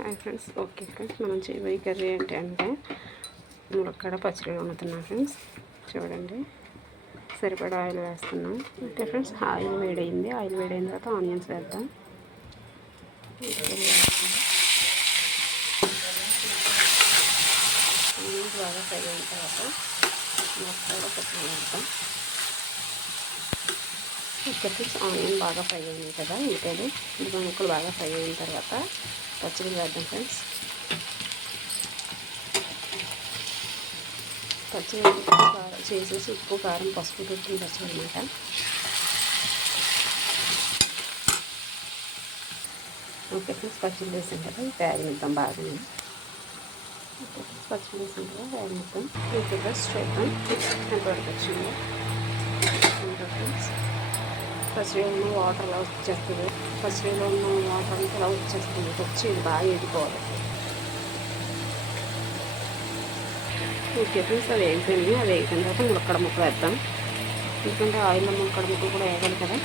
Hi friends. Okay friends, మనం చేయబోయే curry ఏంటంటే ములక్కాడ పచ్చడి వండుతున్నాం ఫ్రెండ్స్. చూడండి, సరిపడా ఆయిల్ వేస్తున్నాం. ఓకే ఫ్రెండ్స్, ఆయిల్ వేడైంది. ఆయిల్ వేడైన తర్వాత ఆనియన్స్ వేద్దాం. ఆనియన్స్ బాగా ఫ్రై అయిన తర్వాత ములక్కాడ పచ్చడి వేద్దాం. ఓకే ఫ్రెండ్స్, ఆనియన్ బాగా ఫ్రై అయింది కదా, ఇంకేది ముక్కలు బాగా ఫ్రై అయిన తర్వాత పచ్చడి వేద్దాం ఫ్రెండ్స్. పచ్చడి చేసేసి ఉప్పు కారం పసుపు పెట్టిన పచ్చడి అనమాట. ఓకే ఫ్రెండ్స్, పచ్చడి వేసాం కదా, వేగనిద్దాం బాగా. ఓకే ఫ్రెండ్స్, పచ్చడి వేసాం కదా, వేగనిద్దాం. ఓకే ఫ్రెండ్స్, చూద్దాం ఎంతవరకు వచ్చిందో. ఫ్రెండ్స్, పచ్చడిలో ఉన్న వాటర్ అలా వచ్చేస్తుంది. పచ్చడిలో ఉన్న వాటర్ అంతా అలా వచ్చేస్తుంది. వచ్చి ఇది బాగా ఎదిపోవాలి. ఓకే ఫ్రెండ్స్, అది వేగిపోయింది. అది వేగిపోయిన తర్వాత ములక్కడ ముక్కలు వేద్దాం. ఎందుకంటే ఆయిల్లో ములక్కడ ముక్కలు కూడా వేయాలి కదా.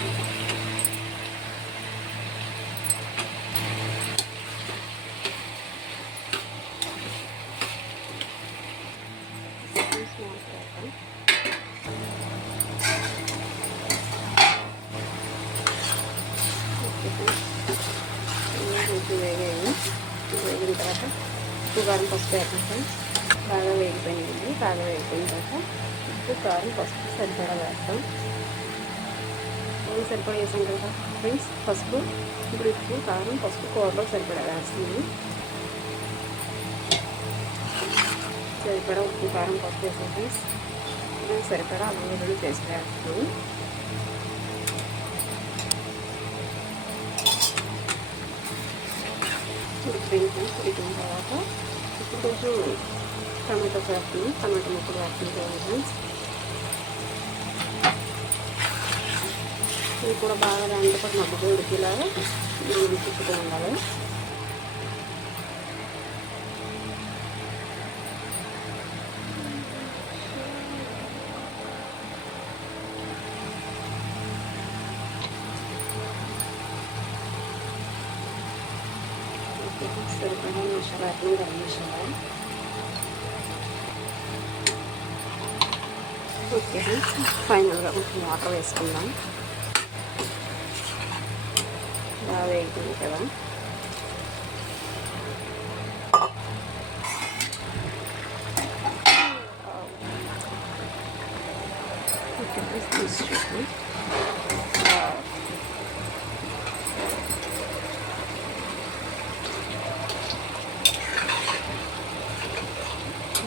వేగిన తర్వాత ఉప్పు కారం పసుపు వేద్దాం ఫ్రెండ్స్. బాగా వేగిపోయింది. బాగా వేగిపోయిన తర్వాత ఉప్పు కారం పసుపు సరిపడా వేస్తాం. సరిపడా వేసాం కదా ఫ్రెండ్స్ పసుపు. ఇప్పుడు ఉప్పు కారం పసుపు కూరలో సరిపడా వేస్తున్నాము. సరిపడా ఉప్పు కారం పసుపు వేసాం ఫ్రెండ్స్. సరిపడా అల్లం వెల్లుల్లి పేస్ట్ వేస్తున్నాము. ఉడికిన తర్వాత ఇప్పుడు కొంచెం టమాటో వేస్తున్నాం. టమాటో ముక్కలు వేస్తున్నాం ఫ్రెండ్స్. ఇవి కూడా బాగా దాంట్లో పాటు మగ్గుతూ ఉడికేలాగా మనం తిప్పుతూ ఉండాలి. సరిపడా మసాలా గరం మసాలా. ఓకే ఫైనల్గా కొంచెం వాటర్ వేసుకుందాం. బాగా వేగుతుంది కదా. ఓకే తీసి చూద్దాం.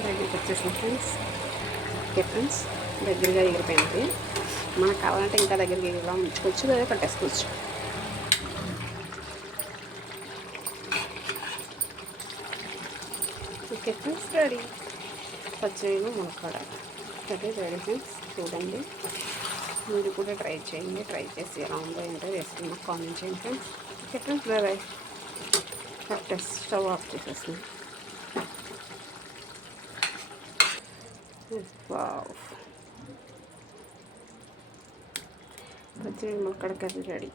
దగ్గరికి వచ్చేసింది ఫ్రెండ్స్. ఓకే ఫ్రెండ్స్, దగ్గరగా ఎగిరిపోయింది. మనకు కావాలంటే ఇంకా దగ్గరికి ఇలా ఉంచుకోవచ్చు, లేదా కట్టేసుకోవచ్చు. Okay friends, ready. పచ్చడిలో ములక్కాడ రెడీ ఫ్రెండ్స్. చూడండి, మీరు కూడా ట్రై చేయండి. ట్రై చేసి ఎలా ఉందో ఏంటో వేసుకుని నాకు కామెంట్ చేయండి friends. Okay friends, bye bye. Correct stove off చేసేస్తున్నాను. వావ్, పచ్చడి ములక్కాడ కర్రీ రెడీ.